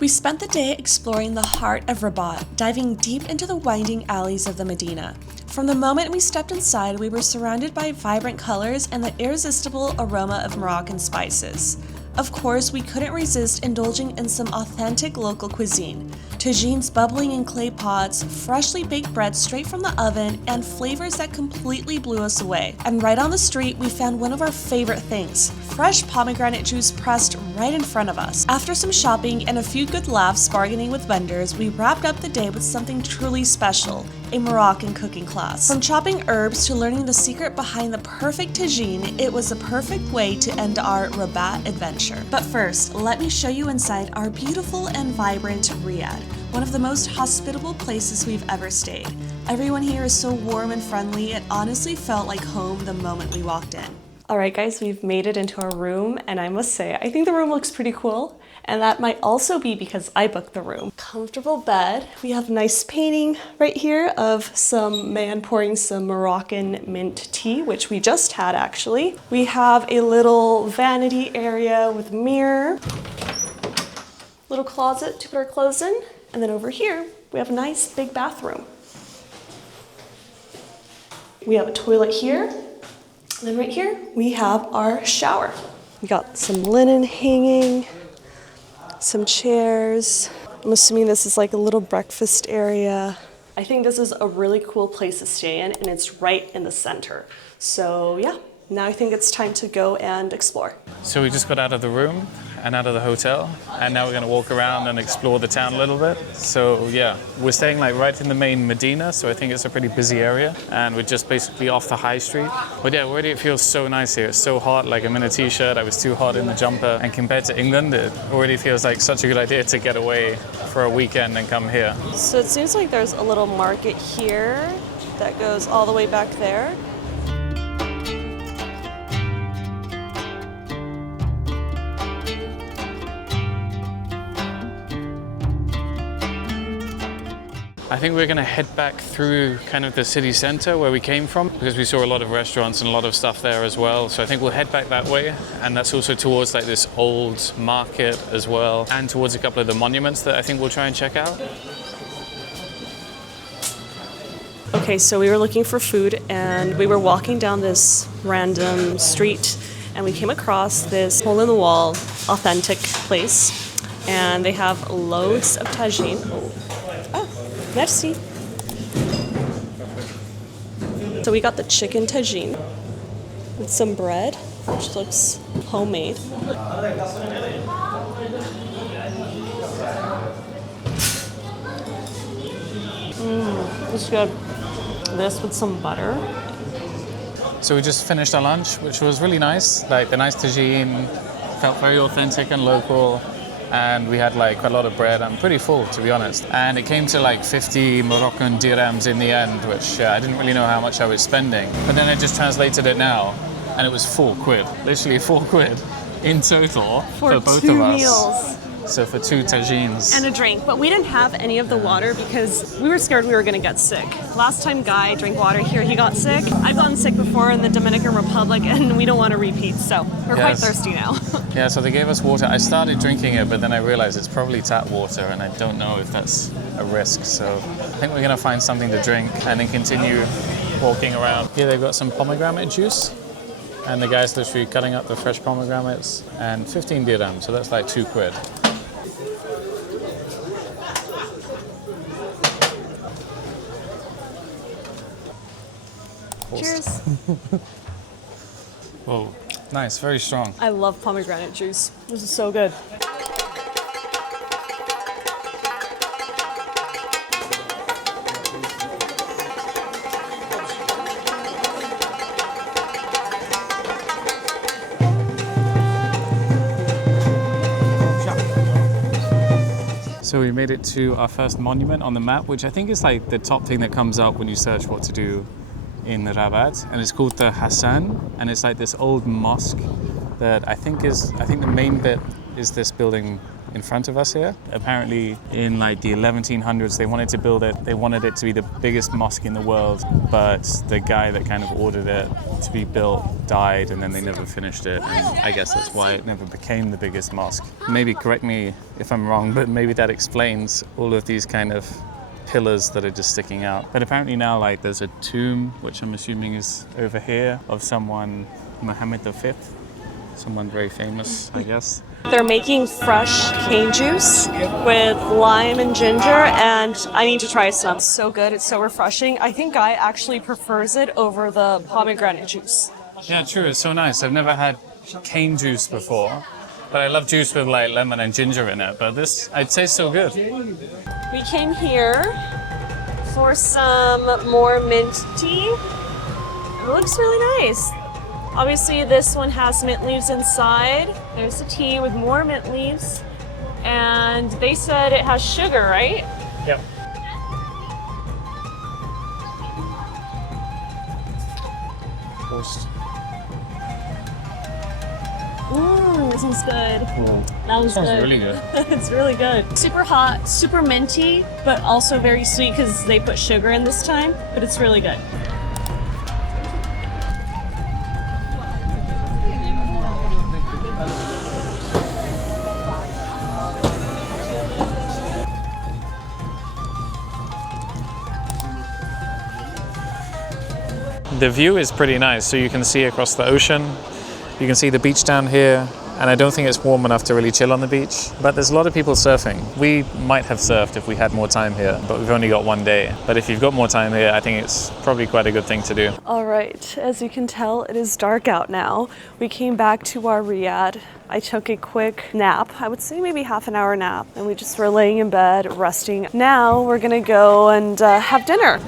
We spent the day exploring the heart of Rabat, diving deep into the winding alleys of the Medina. From the moment we stepped inside, we were surrounded by vibrant colors and the irresistible aroma of Moroccan spices. Of course, we couldn't resist indulging in some authentic local cuisine. Tagines bubbling in clay pots, freshly baked bread straight from the oven, and flavors that completely blew us away. And right on the street, we found one of our favorite things, fresh pomegranate juice pressed right in front of us. After some shopping and a few good laughs bargaining with vendors, we wrapped up the day with something truly special, a Moroccan cooking class. From chopping herbs to learning the secret behind the perfect tagine, it was a perfect way to end our Rabat adventure. But first, let me show you inside our beautiful and vibrant Riyadh, one of the most hospitable places we've ever stayed. Everyone here is so warm and friendly, it honestly felt like home the moment we walked in. Alright guys, we've made it into our room, and I must say, I think the room looks pretty cool. And that might also be because I booked the room. Comfortable bed. We have a nice painting right here of some man pouring some Moroccan mint tea, which we just had actually. We have a little vanity area with a mirror, little closet to put our clothes in, and then over here we have a nice big bathroom. We have a toilet here, and then right here we have our shower. We got some linen hanging, some chairs. I'm assuming this is like a little breakfast area. I think this is a really cool place to stay in, and it's right in the center. So yeah, now I think it's time to go and explore. So we just got out of the room and out of the hotel, and now we're going to walk around and explore the town a little bit. So yeah, we're staying like right in the main Medina, so I think it's a pretty busy area, and we're just basically off the high street. But yeah, already it feels so nice here. It's so hot, like I'm in a t-shirt, I was too hot in the jumper, and compared to England, it already feels like such a good idea to get away for a weekend and come here. So it seems like there's a little market here that goes all the way back there. I think we're going to head back through kind of the city center where we came from, because we saw a lot of restaurants and a lot of stuff there as well. So I think we'll head back that way, and that's also towards like this old market as well, and towards a couple of the monuments that I think we'll try and check out. Okay, so we were looking for food, and we were walking down this random street, and we came across this hole-in-the-wall authentic place, and they have loads of tagine. Merci. So we got the chicken tagine with some bread, which looks homemade. It's good. This with some butter. So we just finished our lunch, which was really nice. Like the nice tagine, felt very authentic and local. And we had like quite a lot of bread. I'm pretty full, to be honest. And it came to like 50 Moroccan dirhams in the end, which I didn't really know how much I was spending. But then I just translated it now, and it was 4 quid. Literally 4 quid in total for both of us. Meals. So for 2 tagines. And a drink, but we didn't have any of the water because we were scared we were gonna get sick. Last time Guy drank water here, he got sick. I've gotten sick before in the Dominican Republic, and we don't want to repeat, so we're quite thirsty now. Yeah, so they gave us water. I started drinking it, but then I realized it's probably tap water, and I don't know if that's a risk. So I think we're gonna find something to drink and then continue walking around. Here they've got some pomegranate juice, and the guy's literally cutting up the fresh pomegranates, and 15 dirhams, so that's like 2 quid. Cheers. Whoa, nice, very strong. I love pomegranate juice. This is so good. So we made it to our first monument on the map, which I think is like the top thing that comes up when you search what to do in Rabat, and it's called the Hassan, and it's like this old mosque that I think the main bit is this building in front of us here. Apparently in like the 1700s they wanted to build it. They wanted it to be the biggest mosque in the world, but the guy that kind of ordered it to be built died and then they never finished it. And I guess that's why it never became the biggest mosque. Maybe correct me if I'm wrong, but maybe that explains all of these kind of pillars that are just sticking out. But apparently now like there's a tomb, which I'm assuming is over here, of someone, Mohammed V, someone very famous, I guess. They're making fresh cane juice with lime and ginger, and I need to try some. It's so good, it's so refreshing. I think Guy actually prefers it over the pomegranate juice. Yeah, true, it's so nice. I've never had cane juice before, but I love juice with like lemon and ginger in it, but this, I'd say, so good. We came here for some more mint tea. It looks really nice. Obviously, this one has mint leaves inside. There's the tea with more mint leaves. And they said it has sugar, right? Yep. Toast. This one's good. That was Sounds good. really good. It's really good. Super hot, super minty, but also very sweet because they put sugar in this time. But it's really good. The view is pretty nice, so you can see across the ocean. You can see the beach down here, and I don't think it's warm enough to really chill on the beach. But there's a lot of people surfing. We might have surfed if we had more time here, but we've only got one day. But if you've got more time here, I think it's probably quite a good thing to do. All right, as you can tell, it is dark out now. We came back to our riad. I took a quick nap, I would say maybe half an hour nap, and we just were laying in bed, resting. Now we're gonna go and have dinner.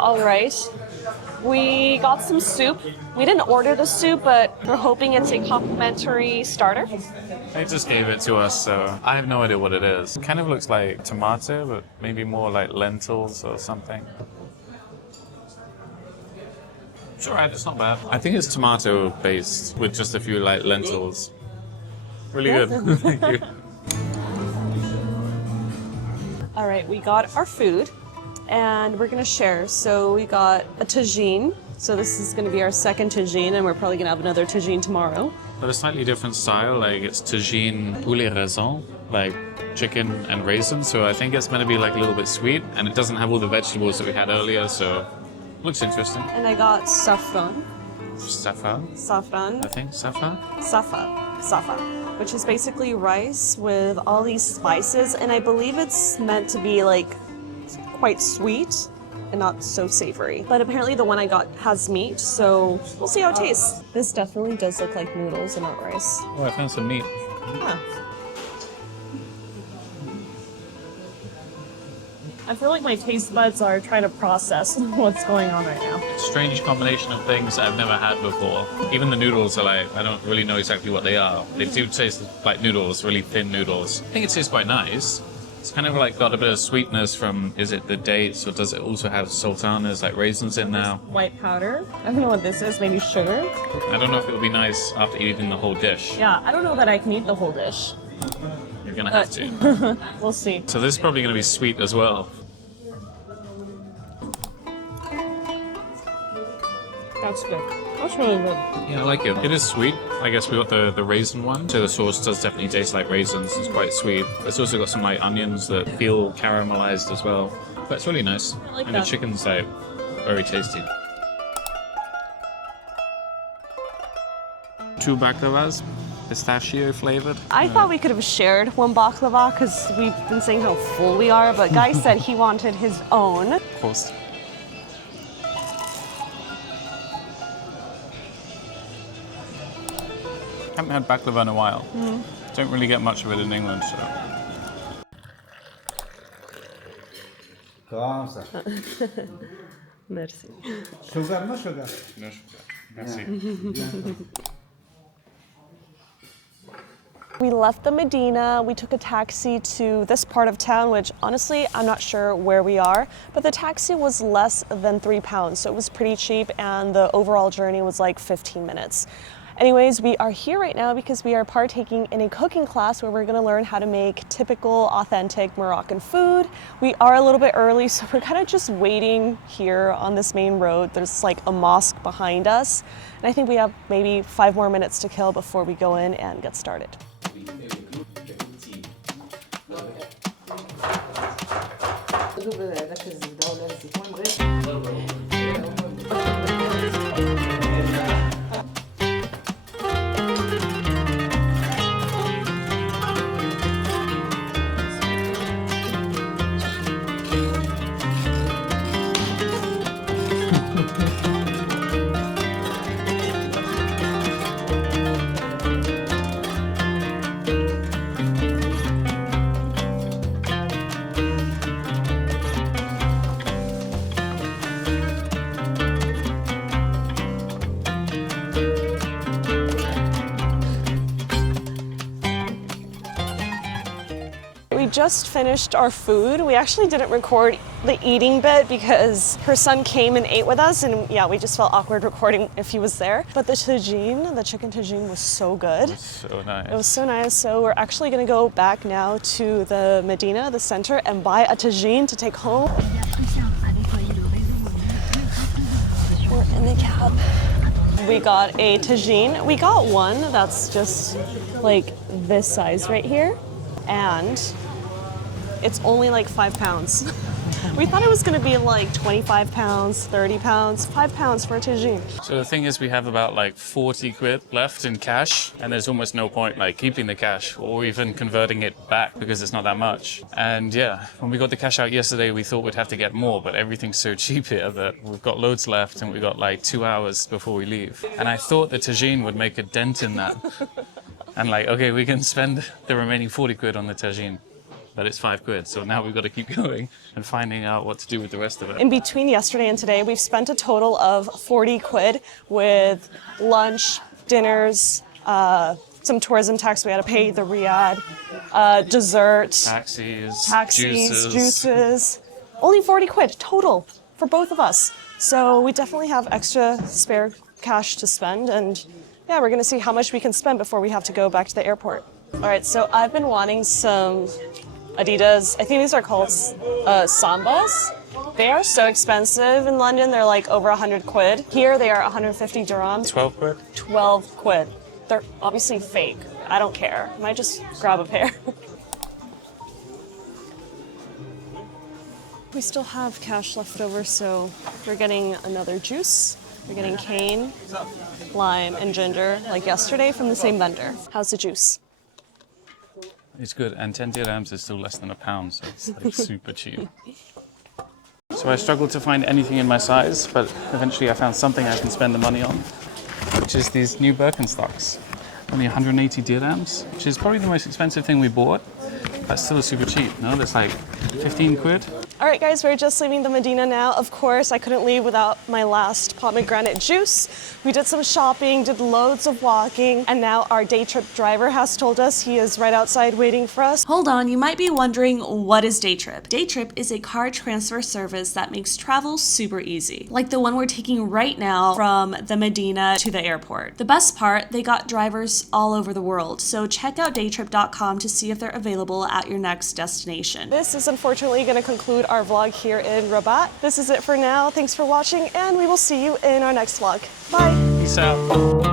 All right, we got some soup. We didn't order the soup, but we're hoping it's a complimentary starter. They just gave it to us, so I have no idea what it is. It kind of looks like tomato, but maybe more like lentils or something. It's alright, it's not bad. I think it's tomato based with just a few like lentils. Really good. Thank you. All right, we got our food and we're gonna share. So we got a tagine. So this is gonna be our second tagine, and we're probably gonna have another tagine tomorrow. But a slightly different style, like it's tagine poulet raisin, like chicken and raisins. So I think it's meant to be like a little bit sweet, and it doesn't have all the vegetables that we had earlier, so looks interesting. And I got saffron. Saffron, Saffron. I think, saffron? Safa, which is basically rice with all these spices, and I believe it's meant to be like quite sweet and not so savory. But apparently the one I got has meat, so we'll see how it tastes. This definitely does look like noodles and not rice. Oh, I found some meat. Yeah. I feel like my taste buds are trying to process what's going on right now. Strange combination of things I've never had before. Even the noodles are like, I don't really know exactly what they are. They do taste like noodles, really thin noodles. I think it tastes quite nice. It's kind of like got a bit of sweetness from, is it the dates, or does it also have sultanas, like raisins in now? White powder. I don't know what this is, maybe sugar? I don't know if it'll be nice after eating the whole dish. Yeah, I don't know that I can eat the whole dish. You're gonna have to. We'll see. So this is probably gonna be sweet as well. That's good. That's really good. Yeah, I like it. It is sweet. I guess we got the raisin one. So the sauce does definitely taste like raisins. It's quite sweet. It's also got some like onions that feel caramelized as well. But it's really nice. I like and that. the chicken's like very tasty. 2 baklavas, pistachio flavored. I thought we could have shared one baklava because we've been saying how full we are, but Guy said he wanted his own. Of course. Haven't had baklava in a while. Don't really get much of it in England, so. Tamam sen. Merci. Sugar mı sugar? No sugar. Merci. We left the Medina, we took a taxi to this part of town, which honestly, I'm not sure where we are, but the taxi was less than £3, so it was pretty cheap, and the overall journey was like 15 minutes. Anyways, we are here right now because we are partaking in a cooking class where we're gonna learn how to make typical, authentic Moroccan food. We are a little bit early, so we're kind of just waiting here on this main road. There's like a mosque behind us. And I think we have maybe 5 more minutes to kill before we go in and get started. We just finished our food. We actually didn't record the eating bit because her son came and ate with us, and yeah, we just felt awkward recording if he was there. But the tagine, the chicken tagine, was so good. It was so nice. It was so nice. So we're actually gonna go back now to the Medina, the center, and buy a tagine to take home. We're in the cab. We got a tagine. We got one that's just like this size right here, and it's only like 5 pounds. We thought it was gonna be like 25 pounds, 30 pounds, 5 pounds for a tagine. So the thing is, we have about like 40 quid left in cash, and there's almost no point like keeping the cash or even converting it back because it's not that much. And yeah, when we got the cash out yesterday, we thought we'd have to get more, but everything's so cheap here that we've got loads left, and we've got like 2 hours before we leave. And I thought the tagine would make a dent in that. And like, okay, we can spend the remaining 40 quid on the tagine, but it's 5 quid. So now we've got to keep going and finding out what to do with the rest of it. In between yesterday and today, we've spent a total of 40 quid with lunch, dinners, some tourism tax we had to pay, the riad, dessert, Taxis, juices. Only 40 quid total for both of us. So we definitely have extra spare cash to spend, and yeah, we're gonna see how much we can spend before we have to go back to the airport. All right, so I've been wanting some Adidas, I think these are called Sambas. They are so expensive in London. They're like over 100 quid. Here they are 150 dirhams. 12 quid? 12 quid. They're obviously fake. I don't care. I might just grab a pair. We still have cash left over, so we're getting another juice. We're getting cane, lime, and ginger, like yesterday, from the same vendor. How's the juice? It's good, and 10 dirhams is still less than £1, so it's like super cheap. So I struggled to find anything in my size, but eventually I found something I can spend the money on, which is these new Birkenstocks. Only 180 dirhams, which is probably the most expensive thing we bought, but still super cheap, no? That's like 15 quid. All right, guys, we're just leaving the Medina now. Of course, I couldn't leave without my last pomegranate juice. We did some shopping, did loads of walking, and now our day trip driver has told us he is right outside waiting for us. Hold on, you might be wondering, what is Day Trip? Day Trip is a car transfer service that makes travel super easy, like the one we're taking right now from the Medina to the airport. The best part, they got drivers all over the world, so check out daytrip.com to see if they're available at your next destination. This is unfortunately going to conclude our vlog here in Rabat. This is it for now. Thanks for watching, and we will see you in our next vlog. Bye! Peace out.